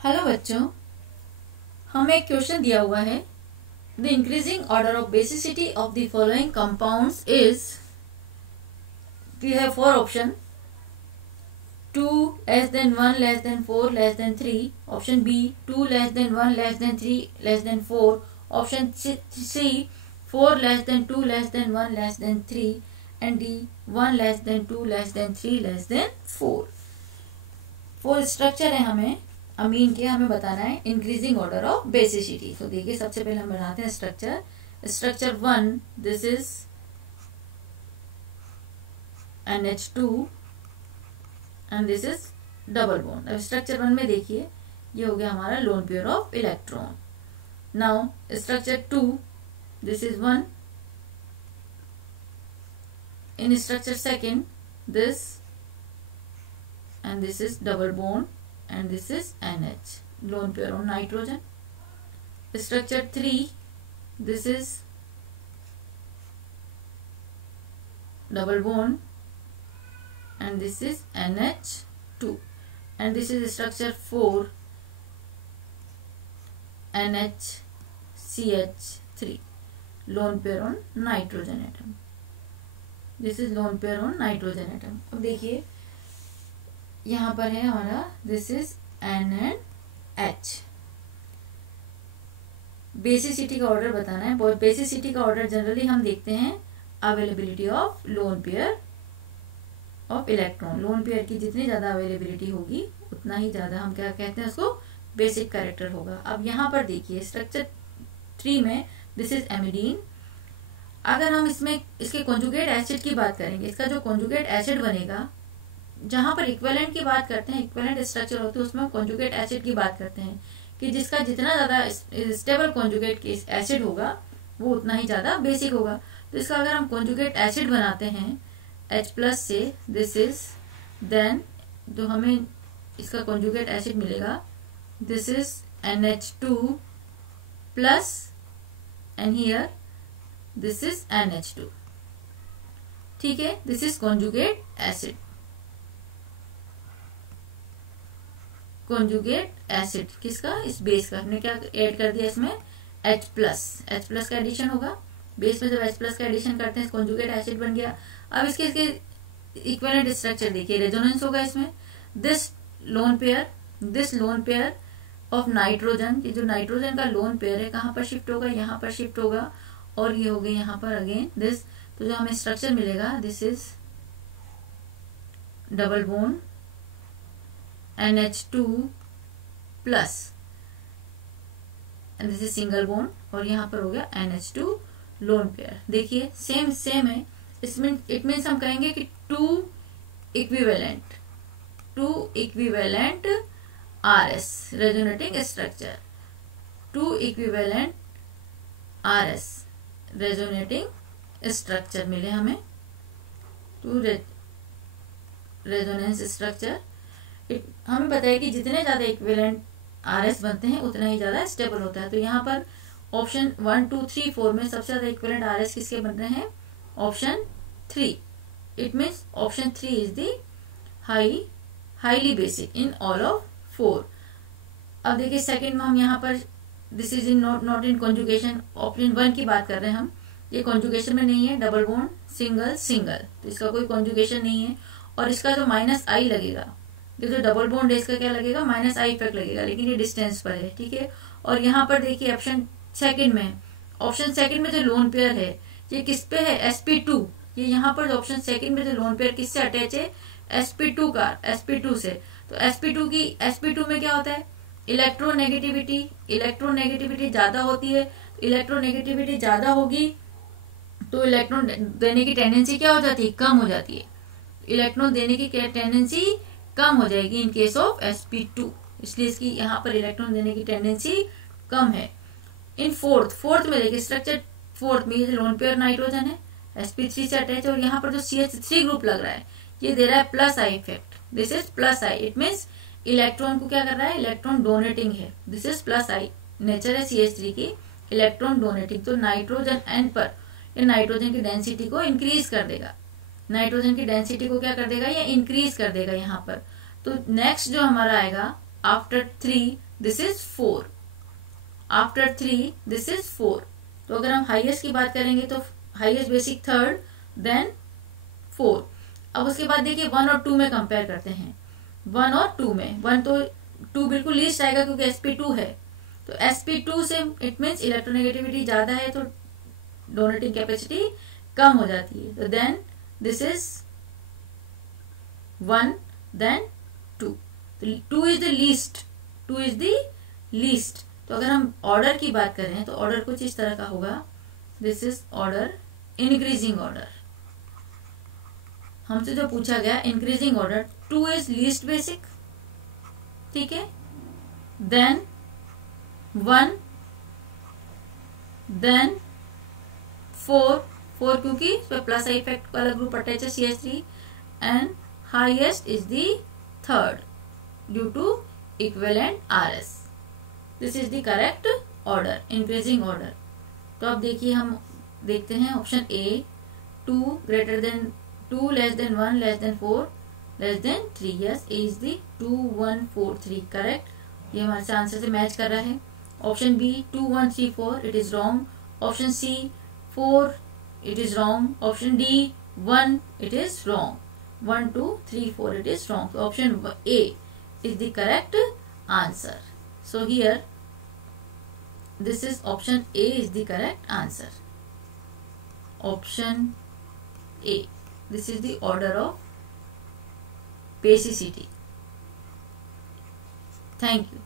Hello बच्चों, हमें एक क्वेश्चन दिया हुआ है। The increasing order of basicity of the following compounds is, we have four option, 2 less than 1 less than 4 less than 3, option B 2 less than 1 less than 3 less than 4, option C 4 less than 2 less than 1 less than 3, and D 1 less than 2 less than 3 less than 4। Four structure है हमें अमीन के, हमें बताना है increasing order of basicity. तो देखिए, सबसे पहले हम बनाते हैं structure 1, this is NH2 and this is double bond. अब स्ट्रक्चर 1 में देखिए, ये हो गया हमारा lone pair of electron. Now structure 2, this is 1। In structure second, this and this is double bond and this is NH, lone pair on nitrogen. Structure 3, this is double bond and this is NH2, and this is structure 4, NHCH3, lone pair on nitrogen atom. This is lone pair on nitrogen atom. अब देखिए, यहाँ पर है हमारा this is N and H। Basicity का order बताना है। Basicity का ऑर्डर जनरली हम देखते हैं availability of lone pair of electron. Lone pair की जितनी ज्यादा अवेलेबिलिटी होगी उतना ही ज्यादा हम क्या कहते हैं, उसको बेसिक कैरेक्टर होगा। अब यहाँ पर देखिए, स्ट्रक्चर 3 में दिस इज एमिडीन। अगर हम इसमें इसके कॉन्जुगेट एसिड की बात करेंगे, इसका जो कॉन्जुगेट एसिड बनेगा, जहां पर इक्विवेलेंट की बात करते हैं, इक्विवेलेंट स्ट्रक्चर होती है, उसमें हम कॉन्जुगेट एसिड की बात करते हैं कि जिसका जितना ज्यादा स्टेबल कॉन्जुगेट एसिड होगा वो उतना ही ज्यादा बेसिक होगा। तो इसका अगर हम कॉन्जुगेट एसिड बनाते हैं H+ से, दिस इज देन जो हमें इसका कॉन्जुगेट एसिड मिलेगा, this is NH2 plus and here this is NH2। ठीक है, this is conjugate acid. Conjugate acid किसका, इस बेस का। हमने क्या ऐड कर दिया इसमें, H+ का एडिशन होगा। बेस में जब H+ का एडिशन करते हैं, कॉन्जुगेट एसिड बन गया। अब इसके इक्विवेलेंट स्ट्रक्चर देखिए, रेजोनेंस होगा इसमें। This lone pair of nitrogen, ये जो नाइट्रोजन का लोन पेयर है कहाँ पर शिफ्ट होगा, यहाँ पर शिफ्ट होगा, और ये हो गया यहाँ पर अगेन दिस। तो जो हमें स्ट्रक्चर मिलेगा, this is double bond NH2 plus and this is single bond, और यहाँ पर हो गया NH2 लोन पेयर। देखिए सेम है इसमें। इट मीन्स हम कहेंगे कि two equivalent RS resonating structure, 2 equivalent RS resonating structure मिले हमें, 2 रेजोनेंस स्ट्रक्चर। हमें पता है कि जितने ज्यादा इक्विवेलेंट RS बनते हैं उतना ही ज्यादा स्टेबल होता है। तो यहाँ पर ऑप्शन 1, 2, 3, 4 में सबसे ज्यादा इक्विवेलेंट RS किसके बन रहे हैं, option 3। It means option 3 is the highly basic in all of 4। अब देखिए सेकंड में हम यहाँ पर this is in not in conjugation, option 1 की बात कर रहे हैं हम। ये कॉन्जुगेशन में नहीं है, डबल बॉन्ड सिंगल, तो इसका कोई कॉन्जुगेशन नहीं है। और इसका जो -I लगेगा, ये जो डबल बॉन्ड है इसका क्या लगेगा, -I इफेक्ट लगेगा, लेकिन ये डिस्टेंस पर है। ठीक है, और यहाँ पर देखिए ऑप्शन सेकंड में जो लोन पेयर है ये किस पे है, sp2। ये यहाँ पर ऑप्शन सेकंड में जो लोन पेयर किससे अटैच है, sp2 से। तो sp2 में क्या होता है, इलेक्ट्रोनेगेटिविटी ज्यादा होती है। इलेक्ट्रोनेगेटिविटी ज्यादा होगी तो इलेक्ट्रॉन देने की टेंडेंसी क्या हो जाती है, कम हो जाती है। इलेक्ट्रॉन देने की टेंडेंसी कम हो जाएगी इन केस ऑफ sp2, इसलिए इसकी यहाँ पर इलेक्ट्रॉन देने की टेंडेंसी कम है। इन फोर्थ में देखिए, स्ट्रक्चर 4 में ये लोन पेयर नाइट्रोजन है, sp3 से अटैच, और यहाँ पर जो CH3 ग्रुप लग रहा है ये दे रहा है +I effect, this is +I। It means electron को क्या कर रहा है, इलेक्ट्रॉन डोनेटिंग है, दिस इज +I। नेचर है CH3 की इलेक्ट्रॉन डोनेटिंग। तो नाइट्रोजन एंड पर ये नाइट्रोजन की डेंसिटी को इंक्रीज कर देगा, नाइट्रोजन की डेंसिटी को क्या कर देगा, ये इंक्रीज कर देगा यहाँ पर। तो नेक्स्ट जो हमारा आएगा after 3, this is 4, after 3 this is 4। तो अगर हम हाईएस्ट की बात करेंगे तो हाईएस्ट बेसिक थर्ड, देन 4। अब उसके बाद देखिए 1 और 2 में कंपेयर करते हैं। 1 और 2 में 1 तो 2 बिल्कुल लीस्ट आएगा क्योंकि sp2 है, तो sp2 से इट मीन्स इलेक्ट्रोनेगेटिविटी ज्यादा है तो डोनेटिंग कैपेसिटी कम हो जाती है। तो then this is 1, then 2। 2 is the least, 2 is the least. तो अगर हम ऑर्डर की बात करें तो ऑर्डर कुछ इस तरह का होगा, this is order increasing order. हमसे जो पूछा गया increasing order, 2 is least basic, ठीक है, देन 1, देन 4 क्योंकि प्लस आई इफेक्ट वाला ग्रुप अटैच है CH3, and highest is the third due to equivalent RS। This is the correct order, increasing order. तो अब देखिए हम देखते हैं option A, 2 greater than 2 less than 1 less than 4 less then 3। Yes, A is the 2 1 4 3 correct, ये हमारे answer से match कर रहा है। Option B 2 1 3 4 it is wrong. Option C 4 it is wrong. Option D 1 it is wrong. 1 2 3 4 it is wrong. So option A is the correct answer. So here this is option A is the correct answer. Option A. This is the order of basicity. Thank you.